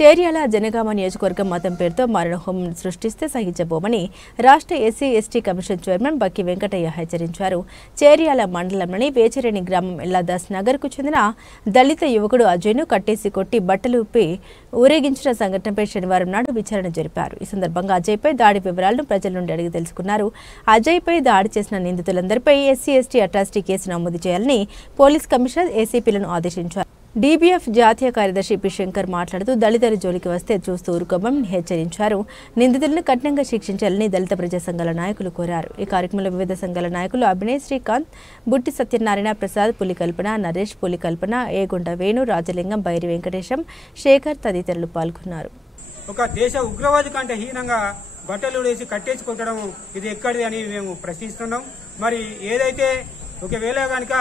చేర్యాల జనగామ నియోజకవర్గం మతం పేరుతో మారణహోమం సృష్టిస్తే సహించబోమని రాష్ట్ర ఎస్సీ ఎస్టీ కమిషన్ చైర్మన్ బక్కి వెంకటయ్య హెచ్చరించారు. చేర్యాల మండలంలోని వేచరేణి గ్రామం ఎల్లాదాస్ నగర్కు చెందిన దళిత యువకుడు అజయ్ను కట్టేసి కొట్టి బట్టలు ఉప్పి ఊరేగించిన సంఘటనపై శనివారం నాడు విచారణ జరిపారు. ఈ సందర్భంగా అజయ్పై దాడి వివరాలను ప్రజల నుండి అడిగి తెలుసుకున్నారు. అజయ్పై దాడి చేసిన నిందితులందరిపై ఎస్సీ ఎస్టీ అట్రాసిటీ కేసు నమోదు చేయాలని పోలీస్ కమిషనర్ ఏసీపీలను ఆదేశించారు. డీబీఎఫ్ జాతీయ కార్యదర్శి పి శంకర్ మాట్లాడుతూ దళితుల జోలికి వస్తే చూస్తూ ఊరుకోమని హెచ్చరించారు. నిందితులను కఠినంగా శిక్షించాలని దళిత ప్రజా సంఘాల నాయకులు కోరారు. ఈ కార్యక్రమంలో వివిధ సంఘాల నాయకులు అభినయ్, శ్రీకాంత్, బుట్టి సత్యనారాయణ, ప్రసాద్, పులికల్పన, నరేష్, పులికల్పన, ఏగుంట వేణు, రాజలింగం, బైరి వెంకటేశం, శేఖర్ తదితరులు పాల్గొన్నారు. ఒక దేశ ఉగ్రవాది కంటే హీనంగా బట్టలు వేసి కట్టేసి కొట్టడం ఇది ఎక్కడిది అని మేము ప్రశ్నిస్తున్నాం. మరి ఏదైతే ఒకవేళ కనుక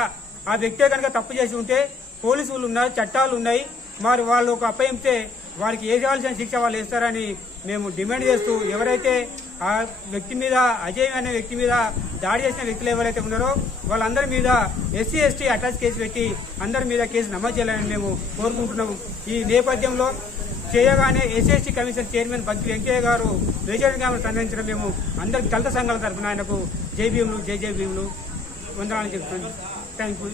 ఆ వ్యక్తే కనుక తప్పు చేసి ఉంటే పోలీసులు ఉన్నాయి, చట్టాలు ఉన్నాయి. మరి వాళ్ళు ఒక అప్పయితే వారికి వేసేవాల్సిన శిక్ష వాళ్ళు వేస్తారని మేము డిమాండ్ చేస్తూ ఎవరైతే ఆ వ్యక్తి మీద అజయ్ అనే వ్యక్తి మీద దాడి చేసిన వ్యక్తులు ఎవరైతే ఉన్నారో వాళ్ళందరి మీద ఎస్సీ ఎస్టీ అటాచ్ కేసు పెట్టి అందరి మీద కేసు నమోదు చేయాలని మేము కోరుకుంటున్నాము. ఈ నేపథ్యంలో చేయగానే ఎస్సీ కమిషన్ చైర్మన్ బక్కి వెంకయ్య గారు వేచరేణి సందర్శించడం మేము అందరికి దళిత సంఘాల తరఫున ఆయనకు జై భీములు వందనాలు చెప్తున్నాను. Thank you.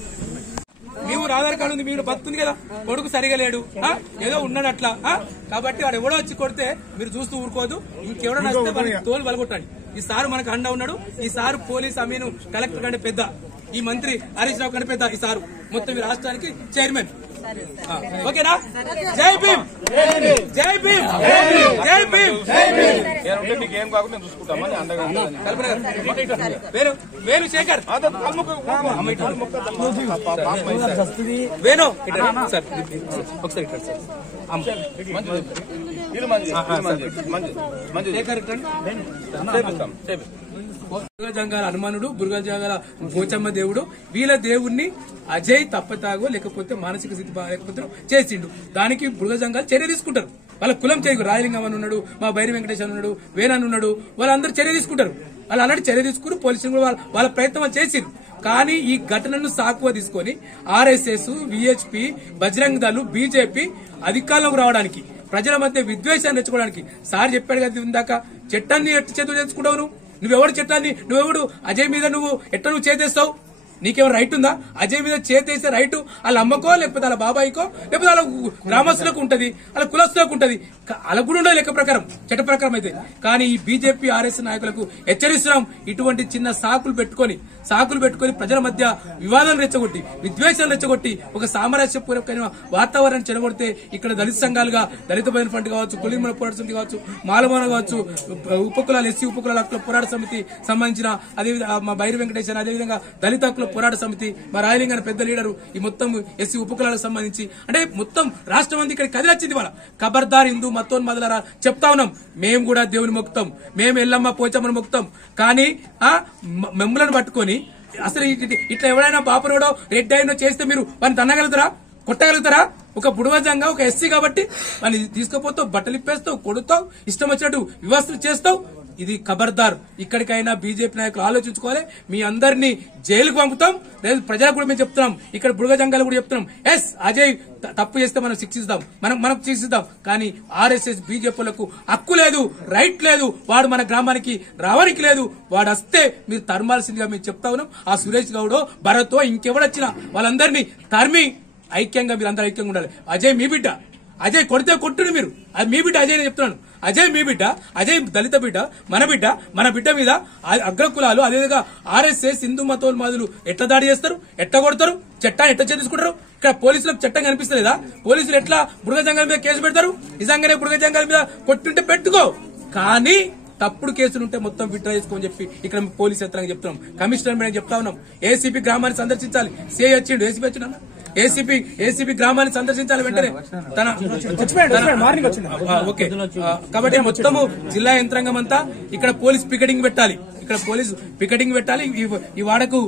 మేము ఆధార్ కార్డు ఉంది, మీరు బతుంది కదా, కొడుకు సరిగా లేడు, ఏదో ఉన్నాడు అట్లా. కాబట్టి వాడు ఎవడో వచ్చి కొడితే మీరు చూస్తూ ఊరుకోదు. ఇంకెవడో నచ్చితే వాళ్ళకి తోలు వలగొట్టండి. ఈ సారు మనకు అండ ఉన్నాడు. ఈ సారు పోలీస్ అమీను కలెక్టర్ కంటే పెద్ద, ఈ మంత్రి హరీష్ రావు కంటే పెద్ద. ఈ సారు మొత్తం ఈ రాష్ట్రానికి చైర్మన్. ఓకేనా? జై భీమ్, జై భీమ్, జై భీమ్. వేణు శేఖర్, వేణు సార్ ఒకసారి బుర్గజంగాల హనుమానుడు, బుర్గజంగాల పోచమ్మ దేవుడు, వీళ్ళ దేవుణ్ణి అజయ్ తప్పతాగో లేకపోతే మానసిక స్థితి లేకపోతే చేసిండు. దానికి బుర్గజంగాలు చర్య తీసుకుంటారు. వాళ్ళ కులం చేయకు. రాయలింగం అని ఉన్నాడు, మా బైరి వెంకటేశ్ అని ఉన్నాడు, వేణన్ ఉన్నాడు, వాళ్ళందరూ చర్య తీసుకుంటారు. వాళ్ళు అలాంటి చర్య తీసుకుని పోలీసులు కూడా వాళ్ళ ప్రయత్నం చేసిరు. కానీ ఈ ఘటనను సాకువ తీసుకొని RSS, VHP, Bajrang Dal, BJP అధికారంలోకి రావడానికి, ప్రజల మధ్య విద్వేషాన్ని తెచ్చుకోవడానికి సార్ చెప్పాడు కదా ఇందాక, చట్టాన్ని ఎట్టు చేతులు తెచ్చుకుంటావు నువ్వెవడు చట్టాన్ని, నువ్వెవడు అజయ్ మీద నువ్వు నువ్వు చేతేస్తావు? నీకేమో రైట్ ఉందా? అజయ్ మీద చేతేసే రైట్ వాళ్ళ అమ్మకో లేకపోతే వాళ్ళ బాబాయికో లేకపోతే వాళ్ళ గ్రామస్తులకు ఉంటది, వాళ్ళ కులస్తులకు ఉంటది, అలా కూడా ఉండదు లెక్క ప్రకారం, చట్ట ప్రకారం అయితే. కానీ ఈ బీజేపీ ఆర్ఎస్ నాయకులకు హెచ్చరిస్తున్నాం, ఇటువంటి చిన్న సాకులు పెట్టుకుని ప్రజల మధ్య వివాదాలు రెచ్చగొట్టి, విద్వేషాలు రెచ్చగొట్టి, ఒక సామరస్యపూర్వకమైన వాతావరణం చెడగొడితే ఇక్కడ దళిత సంఘాలుగా దళిత బహిన ఫ్రంట్ కావచ్చు, కులీముల పోరాట సమితి కావచ్చు, మాలమోన కావచ్చు, ఉపకులాలు ఎస్సీ ఉపకులాల హక్కుల పోరాట సమితి సంబంధించిన, అదేవిధంగా మా బైరి వెంకటేశ్వర, అదేవిధంగా దళిత హక్కుల పోరాట సమితి, మా రాయలింగ పెద్ద లీడరు, ఈ మొత్తం ఎస్సీ ఉపకులాలకు సంబంధించి అంటే మొత్తం రాష్ట్రం అంతా ఇక్కడ కదిలొచ్చింది. వాళ్ళ ఖబర్దార్ హిందూ మతోన్మాదులారా చెప్తా ఉన్నాం. మేము కూడా దేవుని మొక్కుతాం, మేము ఎల్లమ్మ పోచమ్మను మొక్కుతాం. కానీ మెమ్ములను పట్టుకొని అసలు ఇట్లా ఎవరైనా బాపురోడో రెడ్ అయినో చేస్తే మీరు వాడిని తన్నగలుగుతారా, కొట్టగలుగుతారా? ఒక బుడవజంగా ఒక ఎస్సీ కాబట్టి వాడిని తీసుకుపోతావు, బట్టలు ఇప్పేస్తావు, కొడుతావు, ఇష్టం వచ్చినట్టు వ్యవస్థలు చేస్తావు. ఇది ఖబర్దార్. ఇక్కడికైనా బీజేపీ నాయకులు ఆలోచించుకోవాలి. మీ అందరినీ జైలుకు పంపుతాం. లేదు ప్రజలకు కూడా మేము చెప్తున్నాం, ఇక్కడ బుడగజంగాలు కూడా చెప్తున్నాం, ఎస్ అజయ్ తప్పు చేస్తే మనం శిక్షిస్తాం, మనం శిక్షిస్తాం. కానీ ఆర్ఎస్ఎస్ బీజేపీలకు హక్కు లేదు, రైట్ లేదు, వాడు మన గ్రామానికి రావడానికి లేదు. వాడు వస్తే మీరు తరమాల్సిందిగా మేము చెప్తా ఉన్నాం. ఆ సురేష్ గౌడో, భరతో, ఇంకెవడొచ్చినా వాళ్ళందరినీ తరిమి ఐక్యంగా మీరు అందరూ ఐక్యంగా ఉండాలి. అజయ్ మీ బిడ్డ, అజయ్ కొడితే కొట్టుడు మీరు, అది మీ బిడ్డ. అజయ్ నేను చెప్తున్నాను, అజయ్ మీ బిడ్డ, అజయ్ దళిత బిడ్డ, మన బిడ్డ మీద అగ్రకులాలు, అదేవిధంగా ఆర్ఎస్ఎస్ హిందూ మతోన్మాదులు ఎట్లా దాడి చేస్తారు, ఎట్లా కొడతారు, చట్టాన్ని ఎట్లా చేర్చుకుంటారు? ఇక్కడ పోలీసులకు చట్టం కనిపిస్తలేదా? పోలీసులు ఎట్లా బుడగజంగాల మీద కేసు పెడతారు? నిజంగానే బుడగజంగాల మీద కొట్టుంటే పెట్టుకో, కానీ తప్పుడు కేసులుంటే మొత్తం విత్డ్రా చేసుకోని చెప్పి ఇక్కడ పోలీసు యంత్రాంగం చెప్తున్నాం. కమిషనర్ మేడం చెప్తా ఉన్నాం, ఏసీపీ గ్రామాన్ని సందర్శించాలి. సిఐ వచ్చిండు, ఏసీపీ వచ్చిండు, ఏసీపీ గ్రామాన్ని సందర్శించాలి వెంటనే. ఓకే, కాబట్టి మొత్తము జిల్లా యంత్రాంగం అంతా ఇక్కడ పోలీస్ పికెటింగ్ పెట్టాలి. ఈ వాడకు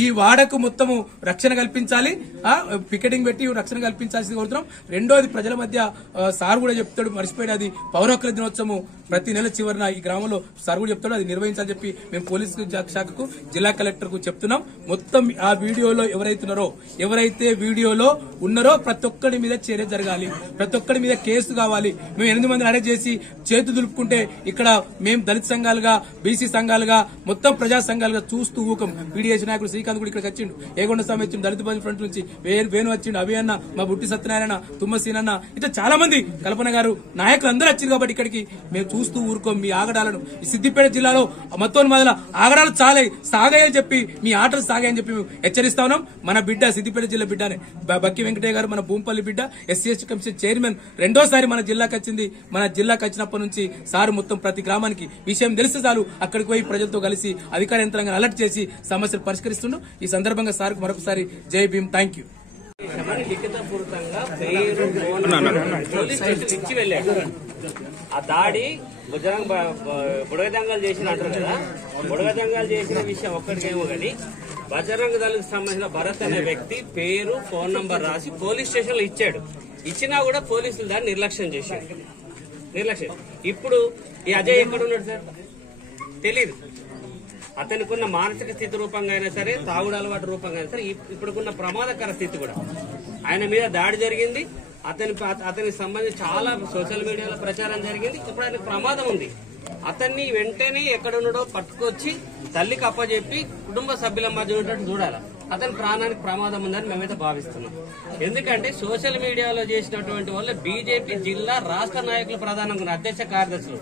ఈ వాడకు మొత్తము రక్షణ కల్పించాలి, పికెటింగ్ పెట్టి రక్షణ కల్పించాల్సింది కోరుతున్నాం. రెండోది ప్రజల మధ్య సార్ కూడా చెప్తాడు, మర్చిపోయిన అది పౌర హక్కుల దినోత్సవం ప్రతి నెల చివరిన ఈ గ్రామంలో సార్ కూడా చెప్తాడు, అది నిర్వహించాలని చెప్పి మేము పోలీసు శాఖకు జిల్లా కలెక్టర్ కు చెప్తున్నాం. మొత్తం ఆ వీడియోలో ఎవరైతే వీడియోలో ఉన్నారో ప్రతి ఒక్కడి మీద చర్య జరగాలి, ప్రతి ఒక్కడి మీద కేసు కావాలి. మేము 8 మందిని అరెస్ట్ చేసి చేతు దులుపుకుంటే ఇక్కడ మేము దళిత సంఘాలుగా, బీసీ సంఘాలుగా, మొత్తం ప్రజా సంఘాలుగా చూస్తూ ఊకం. పీడీఎస్ నాయకుడు శ్రీకాంత్ కూడా ఇక్కడికి వచ్చిండు, ఏగొండ స్వామి వచ్చిండు, దళిత బంధు ఫ్రంట్ నుంచి వేణు వచ్చిండు, అభి అన్న, మా బుట్టి సత్యనారాయణ, తుమ్మసీనన్న, ఇట్లా చాలా మంది, కల్పన గారు, నాయకులు అందరూ వచ్చింది కాబట్టి ఇక్కడికి మేము చూస్తూ ఊరుకోం. మీ ఆగడాలను ఈ సిద్దిపేట జిల్లాలో మొత్తం మొదల ఆగడాలు సాగాయని చెప్పి, మీ ఆటలు సాగాయని చెప్పి మేము హెచ్చరిస్తా ఉన్నాం. మన బిడ్డ సిద్దిపేట జిల్లా బిడ్డనే బక్కి వెంకటయ్య గారు, మన భూంపల్లి బిడ్డ, ఎస్సీ/ఎస్టీ కమిషన్ చైర్మన్, రెండోసారి మన జిల్లాకు వచ్చింది. మన జిల్లాకు వచ్చినప్పటి నుంచి సారు మొత్తం ప్రతి గ్రామానికి విషయం తెలిస్తే చాలు అక్కడికి పోయి ప్రజలతో కలిసి అధికార యంత్రాంగాన్ని అలర్ట్ చేసి సమస్యలు పరిష్కరిస్తుండు. ఈ సందర్భంగా సార్కు మరొకసారి జై భీమ్, థ్యాంక్ యూ. లిఖితపూర్వకంగా పేరు పోలీస్ స్టేషన్ ఇచ్చి వెళ్ళాడు. ఆ దాడి బుడగదంగాలు చేసిన అంటారు కదా, బుడగదంగాలు చేసిన విషయం ఒక్కడికేమో గాని బజరంగ దళకు సంబంధించిన భరత్ అనే వ్యక్తి పేరు, ఫోన్ నంబర్ రాసి పోలీస్ స్టేషన్ లో ఇచ్చాడు. ఇచ్చినా కూడా పోలీసులు దాన్ని నిర్లక్ష్యం చేశారు. ఇప్పుడు ఈ అజయ్ ఎక్కడ ఉన్నాడు సార్ తెలీదు. అతనికి ఉన్న మానసిక స్థితి రూపంగా అయినా సరే, తాగుడు అలవాటు రూపంగా అయినా సరే, ఇప్పుడున్న ప్రమాదకర స్థితి కూడా ఆయన మీద దాడి జరిగింది. అతనికి సంబంధించి చాలా సోషల్ మీడియాలో ప్రచారం జరిగింది. ఇప్పుడు ఆయనకు ప్రమాదం ఉంది. అతన్ని వెంటనే ఎక్కడున్నాడో పట్టుకొచ్చి తల్లికి అప్పచెప్పి కుటుంబ సభ్యుల మధ్య ఉన్నట్టు చూడాలి. అతని ప్రాణానికి ప్రమాదం ఉందని మేమైతే భావిస్తున్నాం. ఎందుకంటే సోషల్ మీడియాలో చేసినటువంటి వాళ్ళు బీజేపీ జిల్లా రాష్ట్ర నాయకులు, ప్రధానంగా అధ్యక్ష కార్యదర్శులు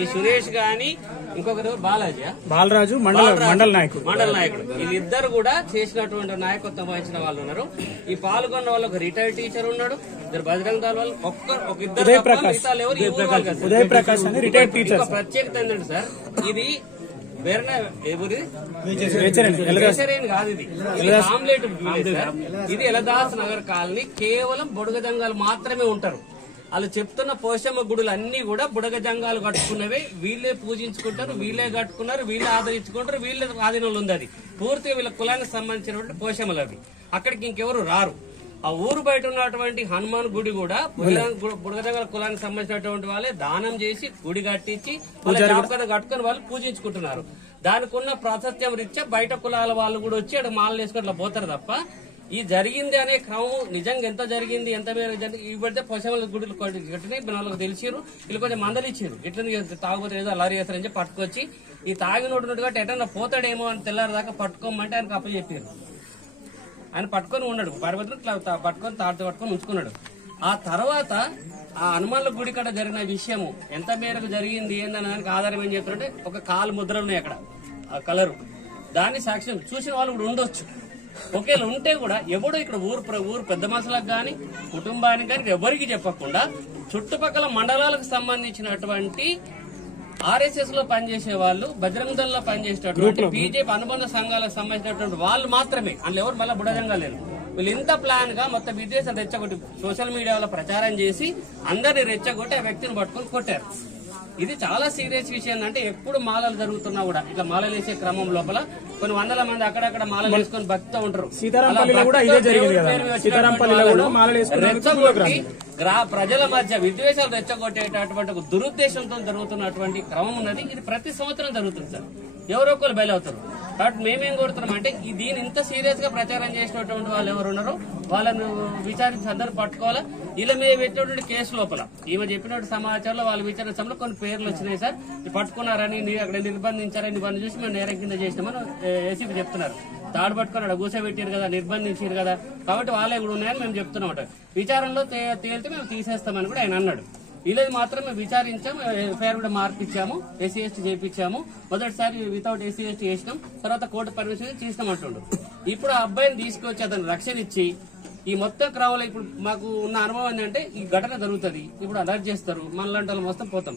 ఈ సురేష్ గాని, ఇంకొకరు బాలరాజు మండల నాయకుడు, వీళ్ళిద్దరు కూడా చేసినటువంటి నాయకత్వం వహించిన వాళ్ళు ఉన్నారు. ఈ పాల్గొన్న వాళ్ళు ఒక రిటైర్డ్ టీచర్ ఉన్నాడు, ఇద్దరు బజరంగ దళ వాళ్ళు, ఒక ఇద్దరు ప్రత్యేకత ఏంటంటే సార్, ఇది ఇది ఎలదాస్ నగర్ కాలనీ. కేవలం బుడగజంగాలు మాత్రమే ఉంటారు. వాళ్ళు చెప్తున్న పోషమ్మ గుడులు అన్ని కూడా బుడగజంగాలు కట్టుకున్నవే. వీళ్ళే పూజించుకుంటారు, వీళ్ళే కట్టుకున్నారు, వీళ్ళే ఆదరించుకుంటారు, వీళ్ళే ఆధీనంలో ఉంది. అది పూర్తిగా వీళ్ళ కులానికి సంబంధించినటువంటి పోషమ్మలు అవి. అక్కడికి ఇంకెవరు రారు. ఆ ఊరు బయట ఉన్నటువంటి హనుమాన్ గుడి కూడా బుడగజంగాల కులానికి సంబంధించినటువంటి వాళ్ళే దానం చేసి గుడి కట్టించి కట్టుకుని వాళ్ళు పూజించుకుంటున్నారు. దానికి ఉన్న ప్రాశస్త్యం రీత్యా బయట కులాల వాళ్ళు కూడా వచ్చి అక్కడ మాలలు వేసుకుని అట్లా పోతారు తప్ప ఈ జరిగింది అనే క్రమం నిజంగా ఎంత జరిగింది, ఎంత మేర ఇవి పడితే పోషమల గుడులు కట్టినాయి. వాళ్ళకి తెలిసిరు, వీళ్ళు కొంచెం మందలిచ్చారు. ఇట్లా తాగుపోతే ఏదో అల్లరి చేస్తారని చెప్పి పట్టుకొచ్చి ఈ తాగినోడు కాబట్టి ఎటన్నా పోతాడేమో అని తెల్లారి దాకా పట్టుకోమంటే ఆయనకు అప్పచెప్పారు. ఆయన పట్టుకొని ఉన్నాడు, పర్వతం పట్టుకొని తాడుతో పట్టుకొని ఉంచుకున్నాడు. ఆ తర్వాత ఆ హనుమాన్ల గుడి కాడ జరిగిన విషయము ఎంత మేరకు జరిగింది ఏందని దానికి ఆధారం ఏం చెప్తుంటే ఒక కాలు ముద్రలు ఉన్నాయి అక్కడ, ఆ కలరు. దాన్ని సాక్ష్యం చూసిన వాళ్ళు కూడా ఉండొచ్చు. ఒకేలా ఉంటే కూడా ఎవడో ఇక్కడ ఊరు పెద్ద మనుషులకు గాని, కుటుంబానికి కానీ ఎవరికి చెప్పకుండా చుట్టుపక్కల మండలాలకు సంబంధించినటువంటి ఆర్ఎస్ఎస్ లో పనిచేసే వాళ్ళు, బజరంగ దళంలో పనిచేసేటటువంటి బీజేపీ అనుబంధ సంఘాలకు సంబంధించినటువంటి వాళ్ళు మాత్రమే, అందులో ఎవరు మళ్ళీ బుడజంగా లేరు. వీళ్ళు ఇంత ప్లాన్ గా మొత్తం విదేశం రెచ్చగొట్టి సోషల్ మీడియాలో ప్రచారం చేసి అందరినీ రెచ్చగొట్టి ఆ వ్యక్తిని పట్టుకొని కొట్టారు. ఇది చాలా సీరియస్ విషయం. అంటే ఎప్పుడు మాలలు జరుగుతున్నా కూడా ఇట్లా మాలలు వేసే క్రమం లోపల కొన్ని వందల మంది అక్కడక్కడ మాలలు వేసుకొని భక్తితో ఉంటారు. రెచ్చగొట్టి ప్రజల మధ్య విద్వేషాలు రెచ్చగొట్టేటటువంటి ఒక దురుద్దేశంతో జరుగుతున్నటువంటి క్రమం ఉన్నది. ఇది ప్రతి సంవత్సరం జరుగుతుంది సార్. ఎవరో ఒకరు బయలవుతారు. కాబట్టి మేమేం కోరుతున్నాం అంటే దీన్ని ఇంత సీరియస్ గా ప్రచారం చేసినటువంటి వాళ్ళు ఎవరు ఉన్నారో వాళ్ళను విచారించి అందరూ పట్టుకోవాలా. ఇలా మేము పెట్టినటువంటి కేసు లోపల ఈమె చెప్పినటువంటి సమాచారంలో వాళ్ళ విచారణ సమయంలో కొన్ని పేర్లు వచ్చినాయి సార్. పట్టుకున్నారని, అక్కడ నిర్బంధించారని ఇవన్నీ చూసి మేము నేరం కింద చేసినామని ఏసీపీ చెప్తున్నారు. తాడు పట్టుకుని అక్కడ కూర్చోబెట్టారు కదా, నిర్బంధించారు కదా, కాబట్టి వాళ్ళే కూడా ఉన్నాయని మేము చెప్తున్నాం. విచారణలో తేలితే మేము తీసేస్తామని కూడా ఆయన అన్నాడు. వీళ్ళది మాత్రం మేము విచారించాము, ఎఫ్ఐఆర్ కూడా మార్పిచ్చాము, ఎస్సీ/ఎస్టీ చేయించాము. మొదటిసారి వితౌట్ ఎస్సీ/ఎస్టీ చేసినాం, తర్వాత కోర్టు పర్మిషన్ చేసినామంటుండు. ఇప్పుడు ఆ అబ్బాయిని తీసుకొచ్చి అతను రక్షణ ఇచ్చి ఈ మొత్తం క్రమంలో ఇప్పుడు మాకు ఉన్న అనుభవం ఏంటంటే ఈ ఘటన జరుగుతుంది, ఇప్పుడు అలర్ట్ చేస్తారు, మనలాంటి వాళ్ళు మొత్తం పోతాం.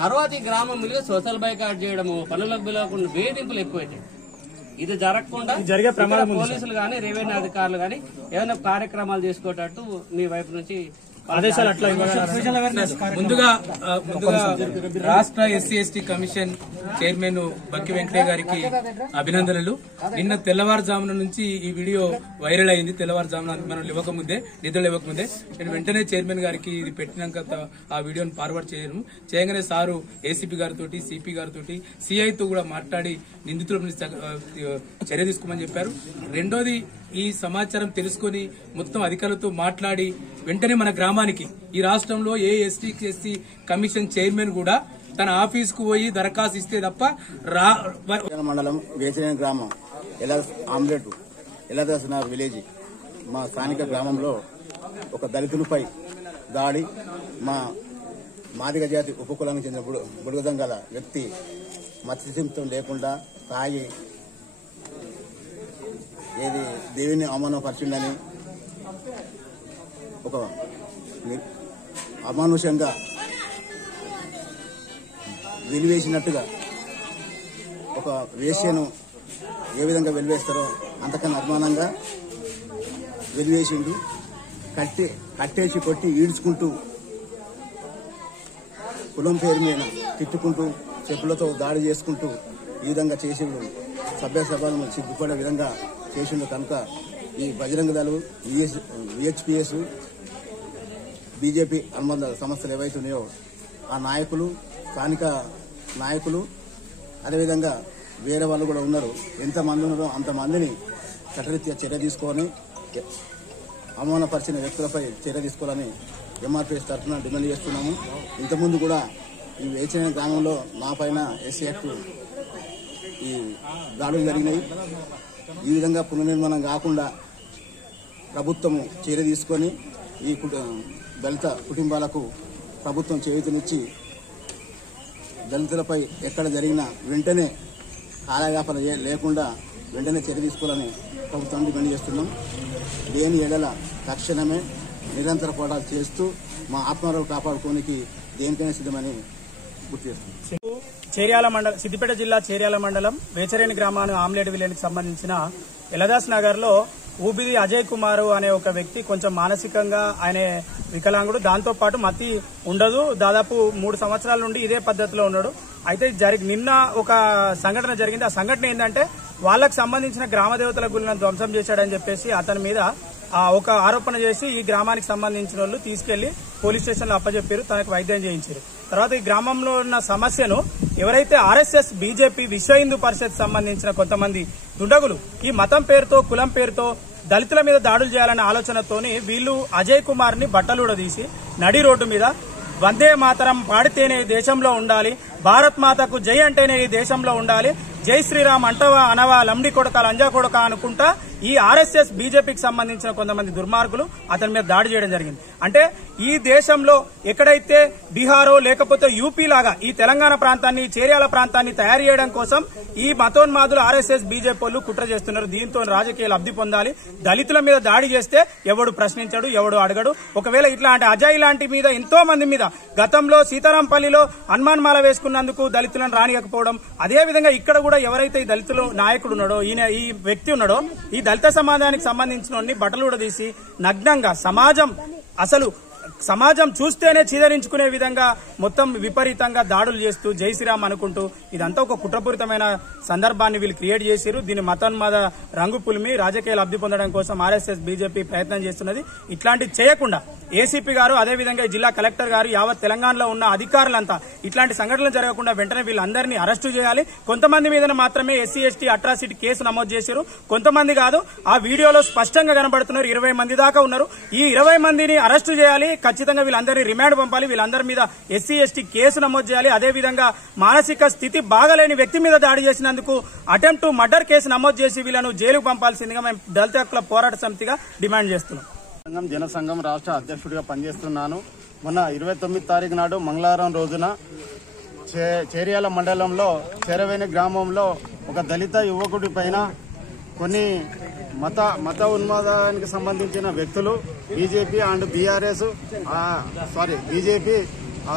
తర్వాత ఈ గ్రామం మీద సోషల్ బైకాట్ చేయడము, పనులకు పిలవకుండా వేధింపులు ఎక్కువైతాయి. ఇది జరగకుండా పోలీసులు గానీ, రెవెన్యూ అధికారులు గానీ ఏదైనా కార్యక్రమాలు చేసుకోవటట్టు మీ వైపు నుంచి ఆదేశాలు అట్లా ముందుగా రాష్ట్ర ఎస్సీ ఎస్టీ కమిషన్ చైర్మన్ బక్కి వెంకటయ్య గారికి అభినందనలు. నిన్న తెల్లవారుజామున నుంచి ఈ వీడియో వైరల్ అయింది. తెల్లవారుజామున మనం నిద్ర ఇవ్వకముందే నేను వెంటనే చైర్మన్ గారికి ఇది పెట్టినాక ఆ వీడియోని ఫార్వర్డ్ చేయగానే సారు ఏసీపీ గారితో, సిపి గారితో, సిఐతో కూడా మాట్లాడి నిందితుల చర్య తీసుకోమని చెప్పారు. రెండోది, ఈ సమాచారం తెలుసుకుని మొత్తం అధికారులతో మాట్లాడి వెంటనే మన గ్రామానికి, ఈ రాష్ట్రంలో ఏ ఎస్సీ కమిషన్ చైర్మన్ కూడా తన ఆఫీసుకు పోయి దరఖాస్తు ఇస్తే తప్ప మండలం వేచిరేణి గ్రామం ఆమ్లెట్ ఎల్లదాసనగర్ విలేజ్ మా స్థానిక గ్రామంలో ఒక దళితులపై దాడి, మా మాదిగ జాతి ఉపకులానికి చెందిన బుడగదంగల వ్యక్తి మత్స్యసింతం లేకుండా తాగి ఏది దేవిని అవమానపరిచిందని ఒక అమానుషంగా వెలివేసినట్టుగా ఒక వేశ్యను ఏ విధంగా వెలివేస్తారో అంతకన్నా అభిమానంగా వెలివేసిండు. కట్టేసి కొట్టి ఈడ్చుకుంటూ కులం పేరు మీద తిట్టుకుంటూ చెప్పులతో దాడి చేసుకుంటూ ఈ విధంగా చేసిండు. సభ్యసభలను సిగ్గుపడే విధంగా చేసిండు. కనుక ఈ బజరంగ దళం, విహెచ్పిఎస్, బీజేపీ అనుబంధ సంస్థలు ఏవైతున్నాయో ఆ నాయకులు, స్థానిక నాయకులు, అదేవిధంగా వేరే వాళ్ళు కూడా ఉన్నారు. ఎంతమంది ఉన్నారో అంతమందిని చట్టరీత్యా చర్య తీసుకొని అవమానపరిచిన వ్యక్తులపై చర్య తీసుకోవాలని ఎంఆర్పీఎస్ తరఫున డిమాండ్ చేస్తున్నాము. ఇంతకుముందు కూడా ఈ వేచిరేణి గ్రామంలో మా పైన ఎస్సీ యాక్ట్ ఈ దాడులు జరిగినాయి. ఈ విధంగా పునర్నిర్మాణం కాకుండా ప్రభుత్వము చర్య తీసుకొని ఈ దళిత కుటుంబాలకు ప్రభుత్వం చేయూతనిచ్చి దళితులపై ఎక్కడ జరిగినా వెంటనే కాలయాపన లేకుండా వెంటనే చర్య తీసుకోవాలని ప్రభుత్వాన్ని డిమాండ్ చేస్తున్నాం. లేని ఎడల తక్షణమే నిరంతర పోరాటాలు చేస్తూ మా ఆత్మగౌరవం కాపాడుకోనికి దేనికైనా సిద్ధమని గుర్తు చేస్తున్నాం. సిద్దిపేట జిల్లా చేర్యాల మండలం వేచరేణి గ్రామాన్ని ఆమ్లెట్ విలేజ్కి సంబంధించిన ఎల్లదాస్ నగర్ లో ఊబిది అజయ్ కుమార్ అనే ఒక వ్యక్తి కొంచెం మానసికంగా ఆయన వికలాంగుడు, దాంతో పాటు మతి ఉండదు. దాదాపు 3 సంవత్సరాల నుండి ఇదే పద్ధతిలో ఉన్నాడు. అయితే నిన్న ఒక సంఘటన జరిగింది. ఆ సంఘటన ఏంటంటే వాళ్ళకు సంబంధించిన గ్రామ దేవతల గుళ్ళను ధ్వంసం చేశాడని చెప్పేసి అతని మీద ఒక ఆరోపణ చేసి ఈ గ్రామానికి సంబంధించిన వాళ్ళు తీసుకెళ్లి పోలీస్ స్టేషన్ లో అప్పచెప్పారు, తనకు వైద్యం చేయించారు. తర్వాత ఈ గ్రామంలో ఉన్న సమస్యను ఎవరైతే ఆర్ఎస్ఎస్, బీజేపీ, విశ్వ హిందూ పరిషత్ సంబంధించిన కొంతమంది దుండగులు ఈ మతం పేరుతో, కులం పేరుతో దళితుల మీద దాడులు చేయాలనే ఆలోచనతోని వీళ్ళు అజయ్ కుమార్ ని బట్టలుడదీసి నడి రోడ్డు మీద వందే మాతరం పాడితేనే ఈ దేశంలో ఉండాలి, భారత్ మాతకు జై అంటేనే ఈ దేశంలో ఉండాలి, జై శ్రీరామ్ అంటవా అనవా లంబడి కొడక లంజా కొడక అనుకుంటా ఈ ఆర్ఎస్ఎస్, బీజేపీకి సంబంధించిన కొంతమంది దుర్మార్గులు అతని మీద దాడి చేయడం జరిగింది. అంటే ఈ దేశంలో ఎక్కడైతే బీహారో లేకపోతే యూపీ లాగా ఈ తెలంగాణ ప్రాంతాన్ని, చేర్యాల ప్రాంతాన్ని తయారు చేయడం కోసం ఈ మతోన్మాదులు ఆర్ఎస్ఎస్, బీజేపీ వాళ్ళు కుట్ర చేస్తున్నారు. దీంతో రాజకీయ లబ్ధి పొందాలి. దళితుల మీద దాడి చేస్తే ఎవడు ప్రశ్నించడు, ఎవడు అడగడు. ఒకవేళ ఇట్లాంటి అజయ్ లాంటి మీద ఎంతో మంది మీద గతంలో సీతారాంపల్లిలో హనుమాన్ మాల వేసుకున్నందుకు దళితులను రానియకపోవడం, అదేవిధంగా ఇక్కడ కూడా ఎవరైతే ఈ దళితులు నాయకుడు ఉన్నాడో, ఈ వ్యక్తి ఉన్నాడో, ఈ దళిత సమాజానికి సంబంధించిన బట్టలు కూడా తీసి నగ్నంగా సమాజం చూస్తేనే చీదరించుకునే విధంగా మొత్తం విపరీతంగా దాడులు చేస్తూ జై శ్రీరామ్ అనుకుంటూ ఇదంతా ఒక కుట్రపూరితమైన సందర్భాన్ని వీళ్ళు క్రియేట్ చేశారు. దీని మతోన్మాద రంగు పులిమి రాజకీయ లబ్ధి పొందడం కోసం ఆర్ఎస్ఎస్, బీజేపీ ప్రయత్నం చేస్తున్నది. ఇట్లాంటి చేయకుండా ఏసీపీ గారు, అదేవిధంగా జిల్లా కలెక్టర్ గారు, యావత్ తెలంగాణలో ఉన్న అధికారులంతా ఇట్లాంటి సంఘటనలు జరగకుండా వెంటనే వీళ్ళందరినీ అరెస్టు చేయాలి. కొంతమంది మీద మాత్రమే ఎస్సీ ఎస్టీ అట్రాసిటీ కేసు నమోదు చేశారు, కొంతమంది కాదు. ఆ వీడియోలో స్పష్టంగా కనబడుతున్నారు 20 మంది దాకా ఉన్నారు. ఈ 20 మందిని అరెస్టు చేయాలి, ఖచ్చితంగా వీళ్ళందరినీ రిమాండ్ పంపాలి, వీళ్ళందరి మీద ఎస్సీ ఎస్టీ కేసు నమోదు చేయాలి. అదేవిధంగా మానసిక స్థితి బాగలేని వ్యక్తి మీద దాడి చేసినందుకు అటెంప్ట్ టు మర్డర్ కేసు నమోదు చేసి వీళ్ళను జైలుకు పంపాల్సిందిగా మేము దళిత హక్కుల పోరాట సమితిగా డిమాండ్ చేస్తున్నాం. జనసంఘం రాష్ట్ర అధ్యక్షుడిగా పనిచేస్తున్నాను. మొన్న 29 తారీఖు నాడు మంగళవారం రోజున చేర్యాల మండలంలో చెరవేణి గ్రామంలో ఒక దళిత యువకుడి పైన కొన్ని మత ఉన్మాదానికి సంబంధించిన వ్యక్తులు బీజేపీ అండ్ బీఆర్ఎస్ బీజేపీ,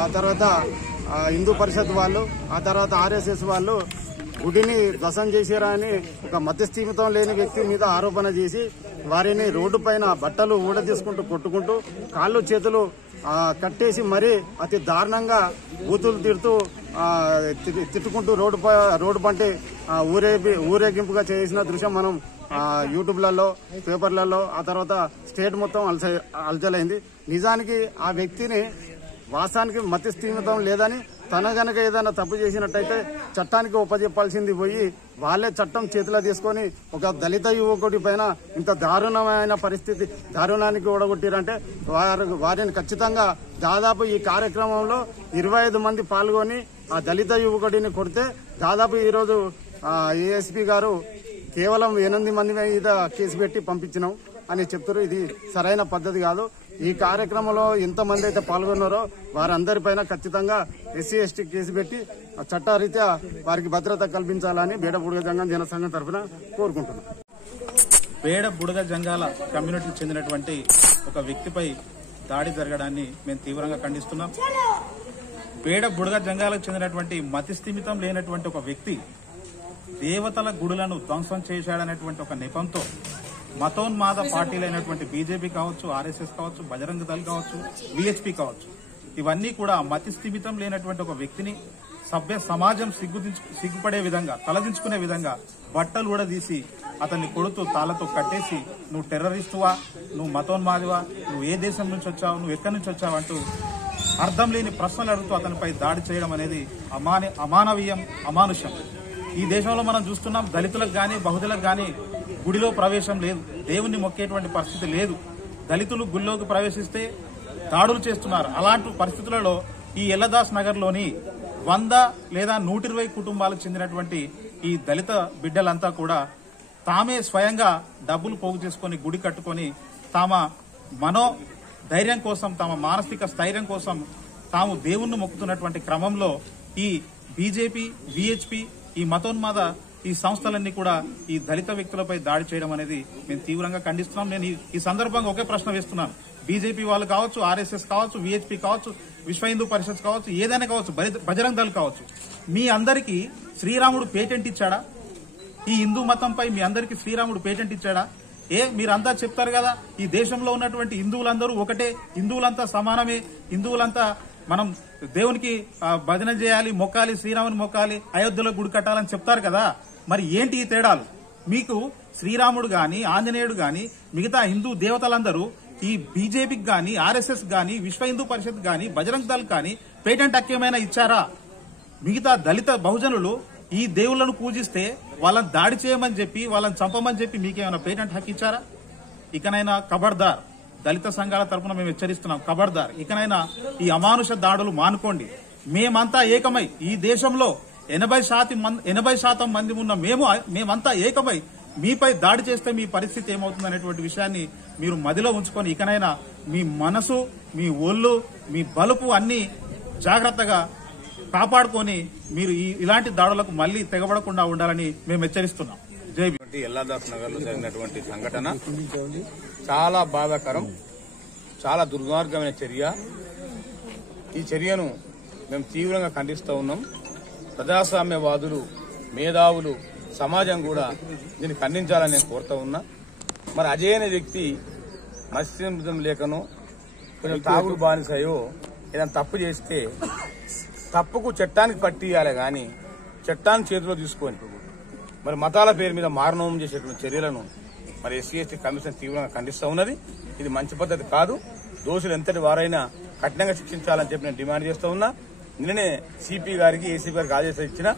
ఆ తర్వాత హిందూ పరిషత్ వాళ్ళు, ఆ తర్వాత ఆర్ఎస్ఎస్ వాళ్ళు గుడిని ధ్వంసం చేశారని ఒక మధ్యస్థిమితం లేని వ్యక్తి మీద ఆరోపణ చేసి వారిని రోడ్డు పైన బట్టలు ఊడదీసుకుంటూ కొట్టుకుంటూ కాళ్ళు చేతులు కట్టేసి మరీ అతి దారుణంగా బూతులు తిట్టుకుంటూ రోడ్డు పంటి ఊరేగింపుగా చేసిన దృశ్యం మనం యూట్యూబ్లలో పేపర్లలో ఆ తర్వాత స్టేట్ మొత్తం అలజలైంది. నిజానికి ఆ వ్యక్తిని వాస్తవానికి మతి స్థిమితం లేదని తన గనక ఏదైనా తప్పు చేసినట్టయితే చట్టానికి ఉపజెప్పాల్సింది పోయి వాళ్ళే చట్టం చేతిలో తీసుకొని ఒక దళిత యువకుడి పైన ఇంత దారుణమైన పరిస్థితి దారుణానికి ఓడగొట్టిరంటే వారిని ఖచ్చితంగా దాదాపు ఈ కార్యక్రమంలో 25 మంది పాల్గొని ఆ దళిత యువకుడిని కొడితే దాదాపు ఈరోజు ఏఎస్పీ గారు కేవలం 8 మంది మీద కేసు పెట్టి పంపించినాం అని చెప్తారు. ఇది సరైన పద్ధతి కాదు. ఈ కార్యక్రమంలో ఎంతమంది అయితే పాల్గొన్నారో వారందరిపైన ఖచ్చితంగా ఎస్సీ ఎస్టీ కేసు పెట్టి చట్టరీత్యా వారికి భద్రత కల్పించాలని బేడ బుడగ జంగం జనసంఘం తరఫున కోరుకుంటున్నాం. బేడ బుడగ జంగాల కమ్యూనిటీకి చెందినటువంటి ఒక వ్యక్తిపై దాడి జరగడాన్ని మేము తీవ్రంగా ఖండిస్తున్నాం. బేడ బుడగ జంగాలకు చెందినటువంటి మతి స్థిమితం లేనటువంటి ఒక వ్యక్తి దేవతల గుడులను ధ్వంసం చేశాడనేటువంటి ఒక నెపంతో మతోన్మాద పార్టీలైనటువంటి బీజేపీ కావచ్చు, ఆర్ఎస్ఎస్ కావచ్చు, బజరంగ దళ్ కావచ్చు, విహెచ్పీ కావచ్చు, ఇవన్నీ కూడా మతి స్థిమితం లేనటువంటి ఒక వ్యక్తిని సభ్య సమాజం సిగ్గుపడే విధంగా తలదించుకునే విధంగా బట్టలు ఊడదీసి అతన్ని కొడుతూ తాళ్లతో కట్టేసి నువ్వు టెర్రరిస్టువా, నువ్వు మతోన్మాదివా, నువ్వు ఏ దేశం నుంచి వచ్చావు, నువ్వు ఎక్కడి నుంచి వచ్చావు అంటూ అర్థం లేని ప్రశ్నలు అడుగుతూ అతనిపై దాడి చేయడం అనేది అమానవీయం, అమానుషం. ఈ దేశంలో మనం చూస్తున్నాం, దళితులకు గాని బహుజనులకు గాని గుడిలో ప్రవేశం లేదు, దేవుణ్ణి మొక్కేటువంటి పరిస్థితి లేదు. దళితులు గుడిలోకి ప్రవేశిస్తే దాడులు చేస్తున్నారు. అలాంటి పరిస్థితులలో ఈ ఎల్లదాస్ నగర్ లోని 100 లేదా 120 కుటుంబాలకు చెందినటువంటి ఈ దళిత బిడ్డలంతా కూడా తామే స్వయంగా డబ్బులు పోగు చేసుకుని గుడి కట్టుకుని తమ మనోధైర్యం కోసం, తమ మానసిక స్థైర్యం కోసం తాము దేవుణ్ణి మొక్కుతున్నటువంటి క్రమంలో ఈ బీజేపీ, విహెచ్పీ, ఈ మతోన్మాద ఈ సంస్థలన్నీ కూడా ఈ దళిత వ్యక్తులపై దాడి చేయడం అనేది మేము తీవ్రంగా ఖండిస్తున్నాం. నేను ఈ సందర్భంగా ఒకే ప్రశ్న వేస్తున్నాను. బీజేపీ వాళ్ళు కావచ్చు, ఆర్ఎస్ఎస్ కావచ్చు, విహెచ్పీ కావచ్చు, విశ్వ హిందూ పరిషత్ కావచ్చు, ఏదైనా కావచ్చు, బజరంగ దళ్ కావచ్చు, మీ అందరికీ శ్రీరాముడు పేటెంట్ ఇచ్చాడా? ఈ హిందూ మతంపై మీ అందరికీ శ్రీరాముడు పేటెంట్ ఇచ్చాడా? మీరంతా చెప్తారు కదా, ఈ దేశంలో ఉన్నటువంటి హిందువులందరూ ఒకటే, హిందువులంతా సమానమే, హిందువులంతా మనం దేవునికి భజన చేయాలి, మొక్కాలి, శ్రీరాముని మొక్కాలి, అయోధ్యలో గుడి కట్టాలని చెప్తారు కదా. మరి ఏంటి ఈ తేడాలు? మీకు శ్రీరాముడు గాని, ఆంజనేయుడు గాని, మిగతా హిందూ దేవతలందరూ ఈ బీజేపీకి గాని, ఆర్ఎస్ఎస్ గాని, విశ్వ హిందూ పరిషత్ గాని, బజరంగ్ దళ్ కానీ పేటెంట్ హక్కు ఏమైనా ఇచ్చారా? మిగతా దళిత బహుజనులు ఈ దేవుళ్లను పూజిస్తే వాళ్ళని దాడి చేయమని చెప్పి, వాళ్ళని చంపమని చెప్పి మీకేమైనా పేటెంట్ హక్కు ఇచ్చారా? ఇకనైనా ఖబర్దార్, దళిత సంఘాల తరఫున మేము హెచ్చరిస్తున్నాం, ఖబర్దార్, ఇకనైనా ఈ అమానుష దాడులు మానుకోండి. మేమంతా ఏకమై ఈ దేశంలో 80% మంది ఉన్న మేమంతా ఏకమై మీపై దాడి చేస్తే మీ పరిస్థితి ఏమవుతుందనేటువంటి విషయాన్ని మీరు మదిలో ఉంచుకొని ఇకనైనా మీ మనసు, మీ ఒళ్ళు, మీ బలుపు అన్ని జాగ్రత్తగా కాపాడుకొని మీరు ఇలాంటి దాడులకు మళ్లీ తెగబడకుండా ఉండాలని మేము హెచ్చరిస్తున్నాం. జై భీమ్. ఎల్లాదాస్ నగర్ లో జరిగినటువంటి సంఘటన చాలా బాధాకరం, చాలా దుర్మార్గమైన చర్య. ఈ చర్యను మేము తీవ్రంగా ఖండిస్తూ ఉన్నాం. ప్రజాస్వామ్యవాదులు, మేధావులు, సమాజం కూడా దీన్ని ఖండించాలని నేను కోరుతా ఉన్నా. మరి అజయ్ అనే వ్యక్తి మత్స్యం లేకనో కొంచెం తాగుడు బానిసయో ఏదైనా తప్పు చేస్తే తప్పుకు చట్టానికి పట్టియాలి గాని చట్టాన్ని చేతిలో తీసుకొని మరి మతాల పేరు మీద మారణోమం చేసేటువంటి చర్యలను మరి ఎస్సీ ఎస్టీ కమిషన్ తీవ్రంగా ఖండిస్తూ ఉన్నది. ఇది మంచి పద్ధతి కాదు. దోషులు ఎంతటి వారైనా కఠినంగా శిక్షించాలని చెప్పి నేను డిమాండ్ చేస్తూ ఉన్నా. నిన్ననే సిపి గారికి, ఏసీపీ గారికి ఆదేశాలు ఇచ్చిన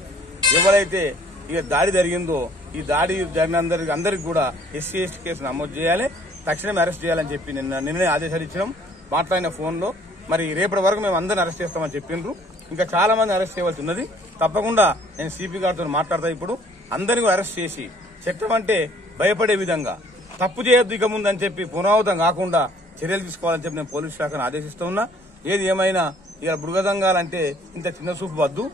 ఎవరైతే ఇక దాడి జరిగిందో ఈ దాడి జరిగిన అందరికి కూడా ఎస్సీ ఎస్టీ కేసు నమోదు చేయాలి, తక్షణమే అరెస్ట్ చేయాలని చెప్పి నిన్ననే ఆదేశాలు ఇచ్చినాం. మాట్లాడిన ఫోన్లో మరి రేపటి వరకు మేము అందరిని అరెస్ట్ చేస్తామని చెప్పిండ్రు. ఇంకా చాలా మంది అరెస్ట్ చేయవలసి ఉన్నది. తప్పకుండా నేను సిపి గారితో మాట్లాడతా. ఇప్పుడు అందరినీ అరెస్ట్ చేసి చట్టం అంటే భయపడే విధంగా తప్పు చేయొద్దు ఇక ముందు అని చెప్పి పునరావృతం కాకుండా చర్యలు తీసుకోవాలని చెప్పి నేను పోలీసు శాఖను ఆదేశిస్తూ ఉన్నా. ఏది ఏమైనా ఇలా బుడగదంగాలంటే ఇంత చిన్న చూపు వద్దు.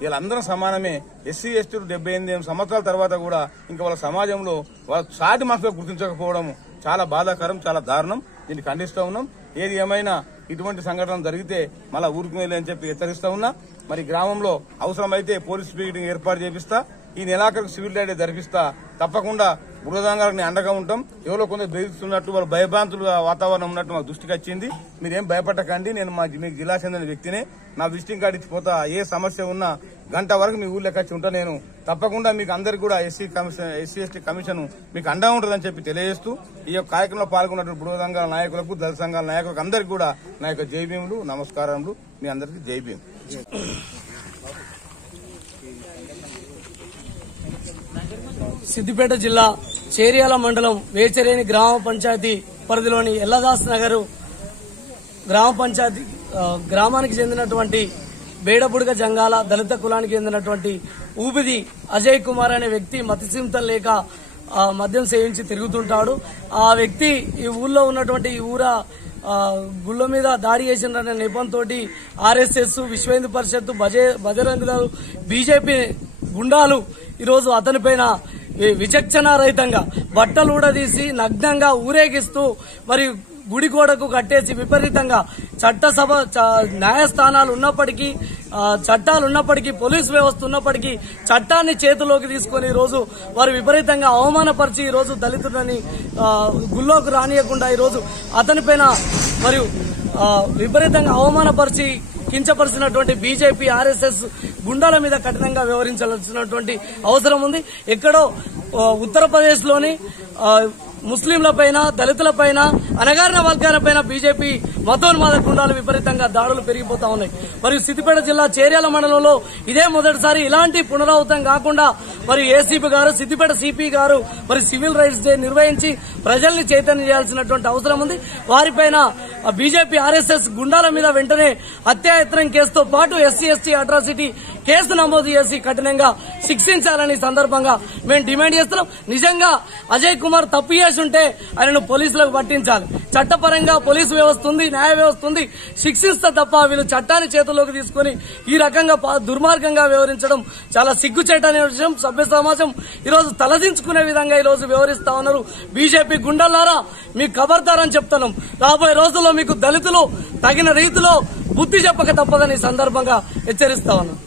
వీళ్ళందరం సమానమే. ఎస్సీ ఎస్టీలు 78 సంవత్సరాల తర్వాత కూడా ఇంకా వాళ్ళ సమాజంలో వాళ్ళ సాటి మనసుగా గుర్తించకపోవడం చాలా బాధాకరం, చాలా దారుణం. దీన్ని ఖండిస్తూ ఉన్నాం. ఏది ఏమైనా ఇటువంటి సంఘటన జరిగితే మళ్ళా ఊరుకునేలే అని చెప్పి హెచ్చరిస్తా ఉన్నా. మరి గ్రామంలో అవసరమైతే పోలీస్ మీటింగ్ ఏర్పాటు చేపిస్తా. ఈ నెలాఖరు సివిల్ రైడ్ జరిపిస్తా. తప్పకుండా బురద జంగాలకు అండగా ఉంటాం. ఎవరో కొందరు బెదిరిస్తున్నట్టు వాళ్ళు భయభ్రాంతులుగా వాతావరణం ఉన్నట్టు మాకు దృష్టికి వచ్చింది. మీరేం భయపడకండి, నేను మీకు జిల్లా చెందిన వ్యక్తినే. నా విజిటింగ్ కార్డు ఇచ్చిపోతా. ఏ సమస్య ఉన్నా గంట వరకు మీ ఊళ్ళోకి వచ్చి ఉంటా. నేను తప్పకుండా మీకు అందరికి కూడా ఎస్సీ ఎస్టీ కమిషన్ మీకు అండగా ఉంటుందని చెప్పి తెలియజేస్తూ ఈ యొక్క కార్యక్రమంలో పాల్గొన్నటువంటి బురద సంఘాల నాయకులకు, దళిత సంఘాల నాయకులకు అందరికీ కూడా నా యొక్క జై భీములు, నమస్కారములు. మీ అందరికీ జై భీమ్. సిద్దిపేట జిల్లా చేర్యాల మండలం వేచరేని గ్రామ పంచాయతీ పరిధిలోని ఎల్లదాస్ నగర్ గ్రామ పంచాయతీ గ్రామానికి చెందినటువంటి బేడబుడగ జంగాల దళిత కులానికి చెందినటువంటి ఊబిది అజయ్ కుమార్ అనే వ్యక్తి మతిస్థిమితం లేక మద్యం సేవించి తిరుగుతుంటాడు. ఆ వ్యక్తి ఈ ఊళ్ళో ఉన్నటువంటి ఈ ఊర గుళ్ళ మీద దాడి చేసిన నెపంతో ఆర్ఎస్ఎస్, విశ్వ హిందూ పరిషత్, బజరంగ్ దళ్, బీజేపీ గుండాలు ఈరోజు అతనిపైన విచక్షణ రహితంగా బట్టలు ఊడదీసి నగ్నంగా ఊరేగిస్తూ మరి గుడి గోడకు కట్టేసి విపరీతంగా చట్టసభ న్యాయస్థానాలు ఉన్నప్పటికీ చట్టాలు ఉన్నప్పటికీ పోలీసు వ్యవస్థ ఉన్నప్పటికీ చట్టాన్ని చేతిలోకి తీసుకుని ఈరోజు వారు విపరీతంగా అవమానపరిచి ఈరోజు దళితులని గుళ్ళోకి రానియకుండా ఈరోజు అతనిపైన మరియు విపరీతంగా అవమానపరిచి కించపరిచినటువంటి బీజేపీ, ఆర్ఎస్ఎస్ గుండాల మీద కఠినంగా వ్యవహరించాల్సినటువంటి అవసరం ఉంది. ఎక్కడో ఉత్తరప్రదేశ్ లోని ముస్లింలపైన, దళితులపైన, అణగారిన వర్గాలపైన బీజేపీ మతోన్మాద గుండాలు విపరీతంగా దాడులు పెరిగిపోతా ఉన్నాయి. మరియు సిద్దిపేట జిల్లా చేర్యాల మండలంలో ఇదే మొదటిసారి ఇలాంటి పునరావృతం కాకుండా మరి ఏసీపీ గారు, సిద్దిపేట సిపి గారు మరి సివిల్ రైట్స్ డే నిర్వహించి ప్రజల్ని చైతన్యం చేయాల్సినటువంటి అవసరం ఉంది. వారిపైన బీజేపీ, ఆర్ఎస్ఎస్ గుండాల మీద వెంటనే హత్యాయత్నం కేసుతో పాటు ఎస్సీ ఎస్టీ అట్రాసిటీ కేసు నమోదు చేసి కఠినంగా శిక్షించాలని సందర్భంగా మేము డిమాండ్ చేస్తున్నాం. నిజంగా అజయ్ కుమార్ తప్పు చేసి ఉంటే ఆయనను పోలీసులకు పట్టించాలి. చట్టపరంగా పోలీసు వ్యవస్థ ఉంది, న్యాయ వ్యవస్థ ఉంది, శిక్షిస్తే తప్ప వీళ్ళు చట్టాన్ని చేతుల్లోకి తీసుకుని ఈ రకంగా దుర్మార్గంగా వ్యవహరించడం చాలా సిగ్గుచేటనే విషయం. సభ్య సమాజం ఈరోజు తలదించుకునే విధంగా ఈరోజు వ్యవహరిస్తా ఉన్నారు. బీజేపీ గుండెలారా మీకు ఖబర్దారని చెప్తున్నాం. రాబోయే రోజుల్లో మీకు దళితులు తగిన రీతిలో బుద్ధి చెప్పక తప్పదని సందర్భంగా హెచ్చరిస్తా ఉన్నాం.